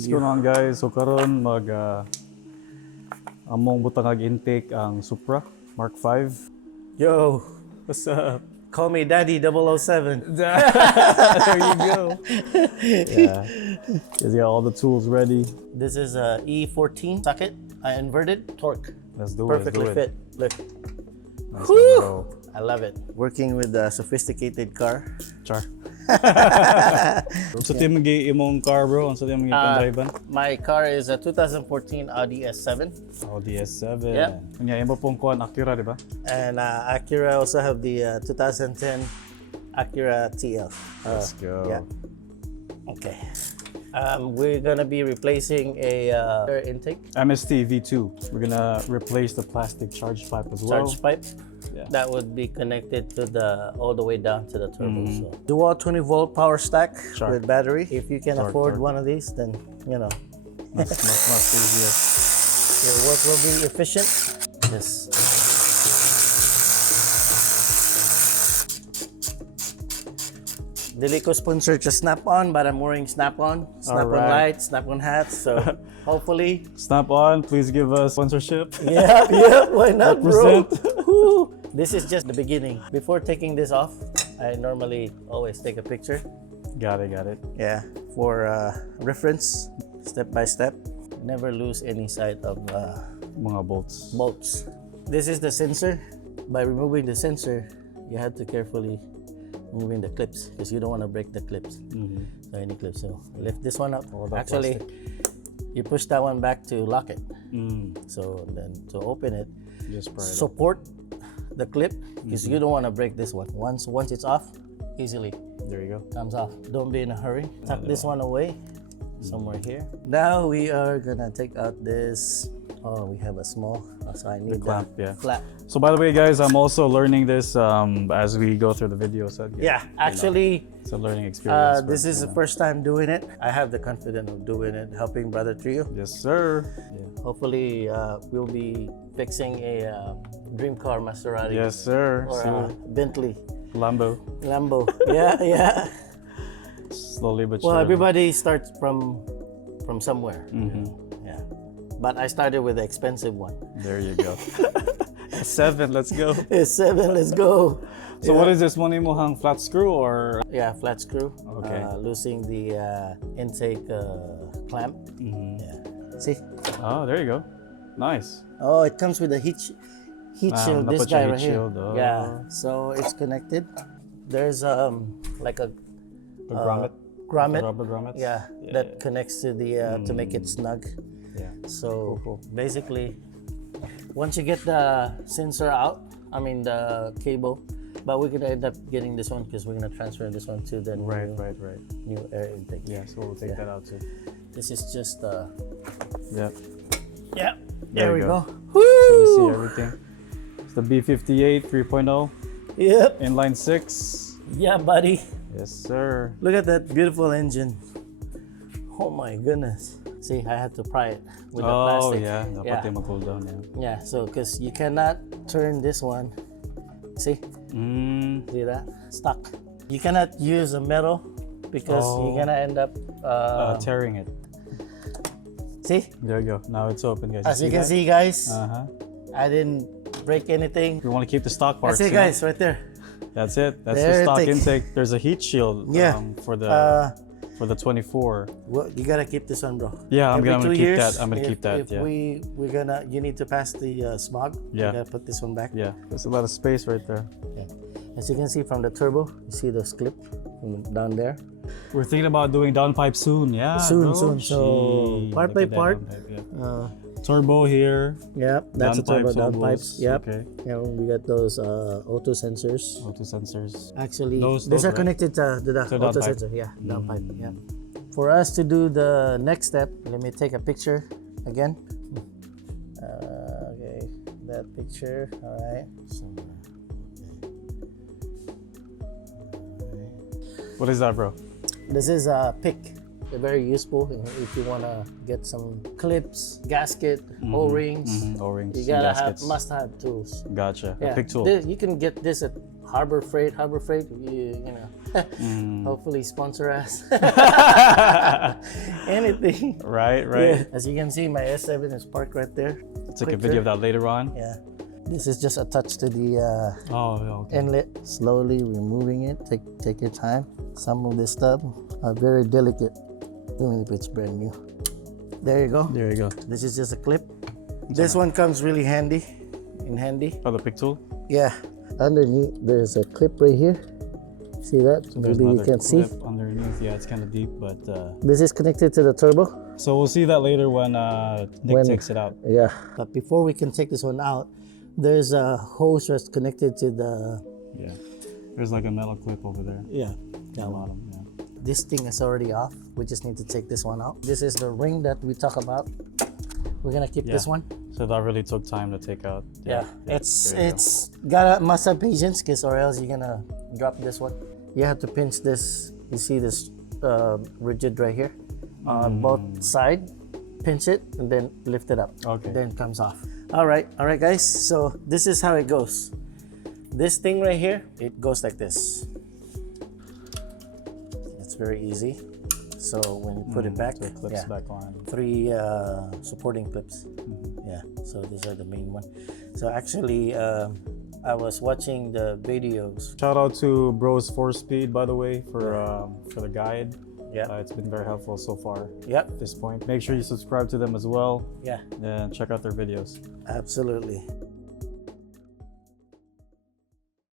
What's going on, guys? So karon among butangag intake ang Supra Mark 5. Yo, What's up? call me Daddy 007. There you go. Yeah. He's got all the tools ready. This is a E14 socket, inverted torque. Let's do Perfectly it. Let's do it. fit. Look, Nice Woo! bro. I love it. Working with a sophisticated car. Char. So tiyo imong car, bro? Ano tiyo drive? My car is a 2014 Audi S7. Audi S7. Yeah. Kanya imo pong kuan Acura, di ba? And Acura also have the 2010 Acura TL. Let's go. Yeah. Okay. We're gonna be replacing a air intake MST V2. We're gonna replace the plastic charge pipe as well. charge pipe. Yeah. That would be connected to all the way down to the turbo. So dual 20-volt power stack Sure. with battery. If you can afford one of these, then you know Much easier. your work will be efficient. Yes. Dili ko sponsor to Snap-on, but I'm wearing Snap-on Alright. lights, Snap-on hats. So hopefully, Snap-on, please give us sponsorship. yeah, why not, bro? Represent. Woo. This is just the beginning. Before taking this off, I normally always take a picture. Got it. Yeah, for reference, step by step. Never lose any sight of Mga bolts. bolts. This is the sensor. By removing the sensor, you have to carefully moving the clips because you don't want to break the clips. So any clips. So lift this one up. Actually, you push that one back to lock it. So then to open it, Just pry it up. support the clip because you don't want to break this one. Once it's off, easily There you go. comes off. Don't be in a hurry. Tuck this one away somewhere here. Now we are gonna take out this. Oh, we have a small. So I need clamp, the yeah. flap. So by the way, guys, I'm also learning this as we go through the video. So Yeah, actually, it's a learning experience. this is the first time doing it. I have the confidence of doing it, helping Brother Trio. Yes, sir. Hopefully, we'll be fixing a dream car Maserati Yes, sir. or So, Bentley, Lambo. Lambo. Yeah. Slowly but Well, surely. everybody starts from somewhere. Yeah, but I started with the expensive one. There you go. 7, let's go. It's 7. Let's go. So what is this one mo hang flat screw or? Yeah, flat screw. Okay. Losing the intake clamp. Yeah. See? Oh, there you go. Nice. Oh, it comes with a heat shield. This dapat siya guy heat right here. shield, oh. Yeah. So it's connected. There's like a The grommet. grommet. Rubber grommet. Yeah, that connects to the to make it snug. Yeah. So basically, once you get the sensor out, I mean the cable, but we're gonna end up getting this one because we're gonna transfer this one to the Right. new air intake. Yeah, so we'll take that out too. This is just Yeah. yeah. There There we you go. go. So we see Woo! everything. It's the B58 3.0 Yep. inline 6. Yeah, buddy. Yes, sir. Look at that beautiful engine. Oh my goodness. See, I had to pry it with the Oh plastic. yeah, dapat Yeah. yung mag-cool down. Yeah. Yeah, so because you cannot turn this one. See? See that? Stuck. You cannot use a metal because you're gonna end up. Tearing it. See? There you go. Now it's open, guys. As you can that? see, guys, Uh-huh. I didn't break anything. We want to keep the stock parts. That's it, you know? guys, right there. That's it. That's There the stock it takes- intake. There's a heat shield. Yeah. For the 24. Well, you gotta keep this one, bro. Yeah, I'm Every gonna 2 keep years, that. I'm gonna keep that. If Yeah. you need to pass the smog. Yeah. You gotta put this one back. Yeah. There's a lot of space right there. Yeah. As you can see from the turbo, you see those clip down there. We're thinking about doing downpipe soon. Yeah. Soon, bro. soon. So, Gee, part look by at that part. downpipe, yeah. Turbo here. Yep, that's a turbo down almost. pipes. Yep. Okay. Yeah, we got those auto sensors. Auto sensors. Actually, Those, these are right? connected to the To auto downpipe. sensor. Yeah, downpipe. Yeah. For us to do the next step, let me take a picture again. Okay, that picture. All right. What is that, bro? This is a pick. They're very useful if you want to get some clips, gasket, O-rings. O-rings. You and gotta have gaskets. must-have tools. Gotcha. Yeah, A pick tool. You can get this at Harbor Freight, you know, hopefully sponsor us. Anything. Right. Yeah. As you can see, my S7 is parked right there. Take a video of that later on. Yeah. This is just attached to the Okay. inlet. Slowly removing it. Take your time. Some of this stuff are very delicate, even if it's brand new. There you go. There you go. This is just a clip. This one comes really handy. Oh, the pick tool? Yeah. Underneath, there's a clip right here. See that? So Maybe you can see. Underneath, yeah, it's kind of deep, but This is connected to the turbo. so we'll see that later when Nick takes it out. Yeah. But before we can take this one out, there's a hose that's connected to the. Yeah. There's like a metal clip over there. Yeah. That bottom, yeah. This thing is already off. We just need to take this one out. This is the ring that we talk about. We're gonna keep this one. So that really took time to take out. Yeah. It's must have patience, cause or else you're gonna drop this one. You have to pinch this. You see this rigid right here on both sides. Pinch it and then lift it up. Okay. Then it comes off. All right, guys. So this is how it goes. This thing right here, it goes like this. It's very easy. So when you put it back, it clips back on. 3 supporting clips. Yeah. So these are the main one. So actually, I was watching the videos. Shout out to Bros 4Speed, by the way, for the guide. Yeah. It's been very helpful so far. Yep. At this point, make sure you subscribe to them as well. Yeah. And check out their videos. Absolutely.